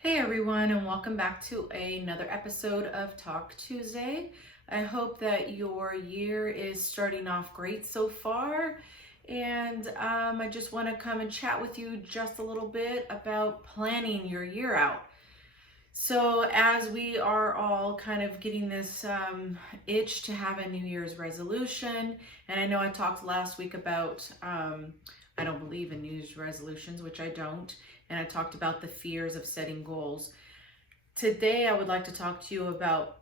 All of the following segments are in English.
Hey everyone, and welcome back to another episode of Talk Tuesday. I hope that your year is starting off great so far, and I just want to come and chat with you just a little bit about planning your year out. So, as we are all kind of getting this itch to have a New Year's resolution, and I know I talked last week about I don't believe in New Year's resolutions, which I don't, and I talked about the fears of setting goals. Today, I would like to talk to you about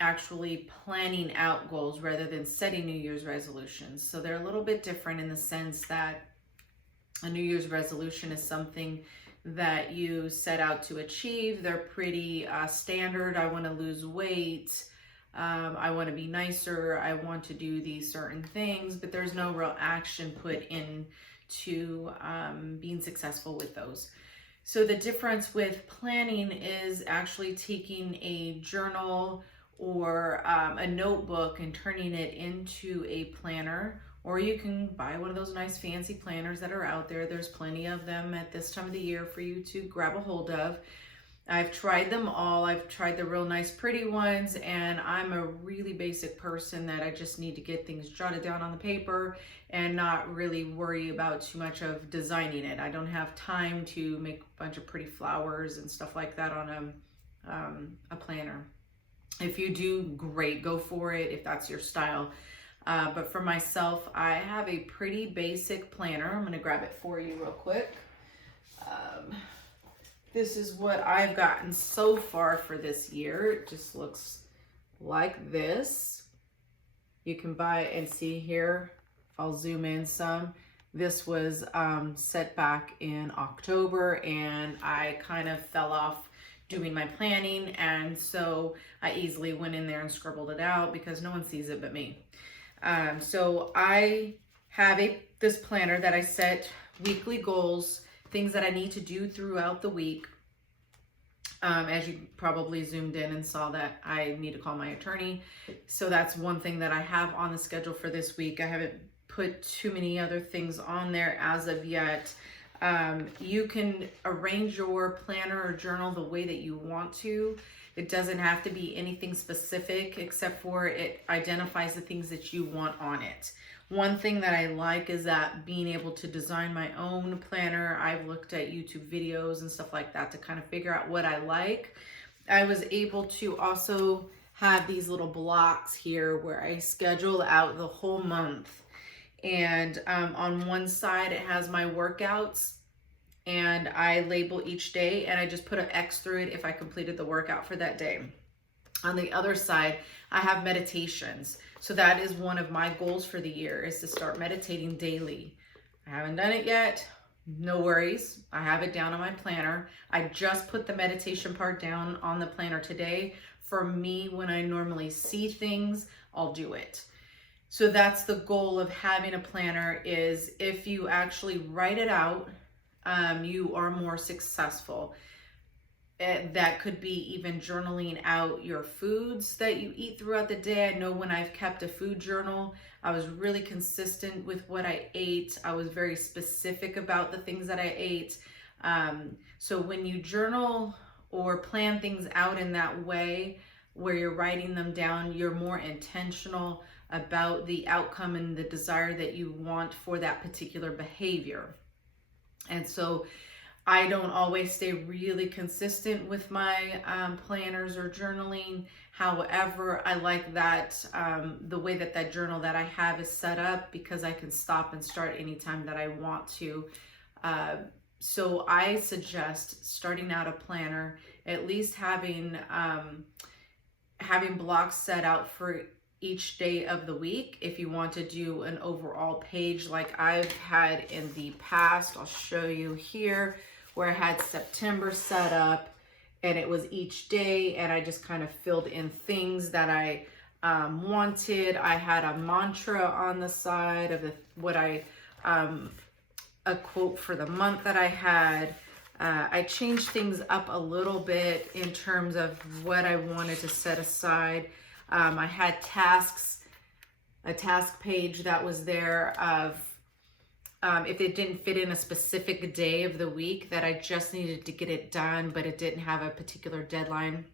actually planning out goals rather than setting New Year's resolutions. So, they're a little bit different in the sense that a New Year's resolution is something that you set out to achieve. They're pretty standard. I want to lose weight. I want to be nicer. I want to do these certain things, but there's no real action put into being successful with those. So the difference with planning is actually taking a journal or a notebook and turning it into a planner, or you can buy one of those nice fancy planners that are out there. There's plenty of them at this time of the year for you to grab a hold of. I've tried them all. I've tried the real nice pretty ones, and I'm a really basic person that I just need to get things jotted down on the paper and not really worry about too much of designing it. I don't have time to make a bunch of pretty flowers and stuff like that on a planner. If you do, great, go for it if that's your style. But for myself, I have a pretty basic planner. I'm going to grab it for you real quick. This is what I've gotten so far for this year. It just looks like this. You can buy and see here. I'll zoom in some. This was set back in October, and I kind of fell off doing my planning, and so I easily went in there and scribbled it out because no one sees it but me. So I have this planner that I set weekly goals, things that I need to do throughout the week. As you probably zoomed in and saw that I need to call my attorney. So that's one thing that I have on the schedule for this week. I haven't put too many other things on there as of yet. You can arrange your planner or journal the way that you want to. It doesn't have to be anything specific except for it identifies the things that you want on it. One thing that I like is that being able to design my own planner. I've looked at YouTube videos and stuff like that to kind of figure out what I like. I was able to also have these little blocks here where I schedule out the whole month. And on one side, it has my workouts, and I label each day, and I just put an X through it if I completed the workout for that day. On the other side, I have meditations. So that is one of my goals for the year, is to start meditating daily. I haven't done it yet. No worries. I have it down on my planner. I just put the meditation part down on the planner today. For me, when I normally see things, I'll do it. So that's the goal of having a planner, is if you actually write it out, you are more successful. That could be even journaling out your foods that you eat throughout the day. I know when I've kept a food journal, I was really consistent with what I ate. I was very specific about the things that I ate. So when you journal or plan things out in that way, where you're writing them down, you're more intentional about the outcome and the desire that you want for that particular behavior. And so I don't always stay really consistent with my planners or journaling. However, I like that the way that that journal that I have is set up, because I can stop and start anytime that I want to. So I suggest starting out a planner, at least having blocks set out for each day of the week. If you want to do an overall page like I've had in the past, I'll show you here, where I had September set up, and it was each day, and I just kind of filled in things that I wanted. I had a mantra on the side of a quote for the month that I had. I changed things up a little bit in terms of what I wanted to set aside. I had tasks, a task page that was there of if it didn't fit in a specific day of the week that I just needed to get it done, but it didn't have a particular deadline,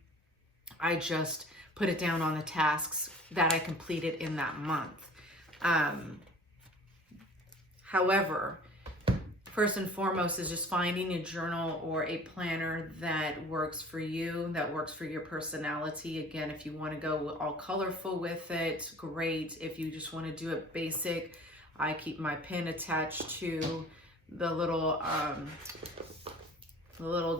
I just put it down on the tasks that I completed in that month. However, first and foremost is just finding a journal or a planner that works for you, that works for your personality. Again, if you want to go all colorful with it, great. If you just want to do it basic, I keep my pen attached to the little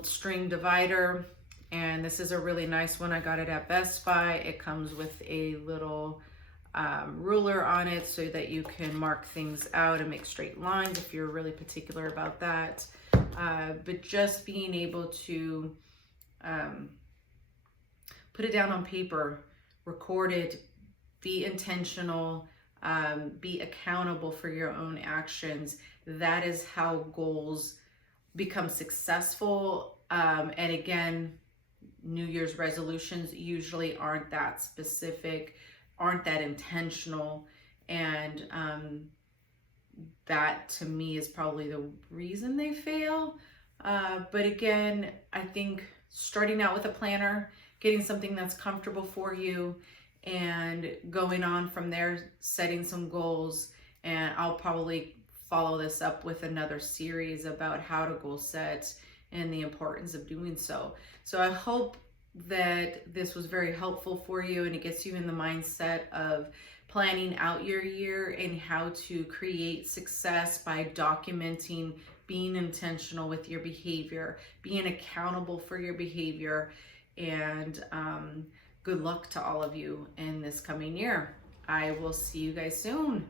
string divider. And this is a really nice one. I got it at Best Buy. It comes with a little ruler on it so that you can mark things out and make straight lines if you're really particular about that. But just being able to put it down on paper, record it, be intentional, be accountable for your own actions. That is how goals become successful. And again, New Year's resolutions usually aren't that specific, aren't that intentional, and that to me is probably the reason they fail. But again, I think starting out with a planner, getting something that's comfortable for you, and going on from there, setting some goals. And I'll probably follow this up with another series about how to goal set and the importance of doing so. So I hope that this was very helpful for you, and it gets you in the mindset of planning out your year and how to create success by documenting, being intentional with your behavior, being accountable for your behavior. And good luck to all of you in this coming year. I will see you guys soon.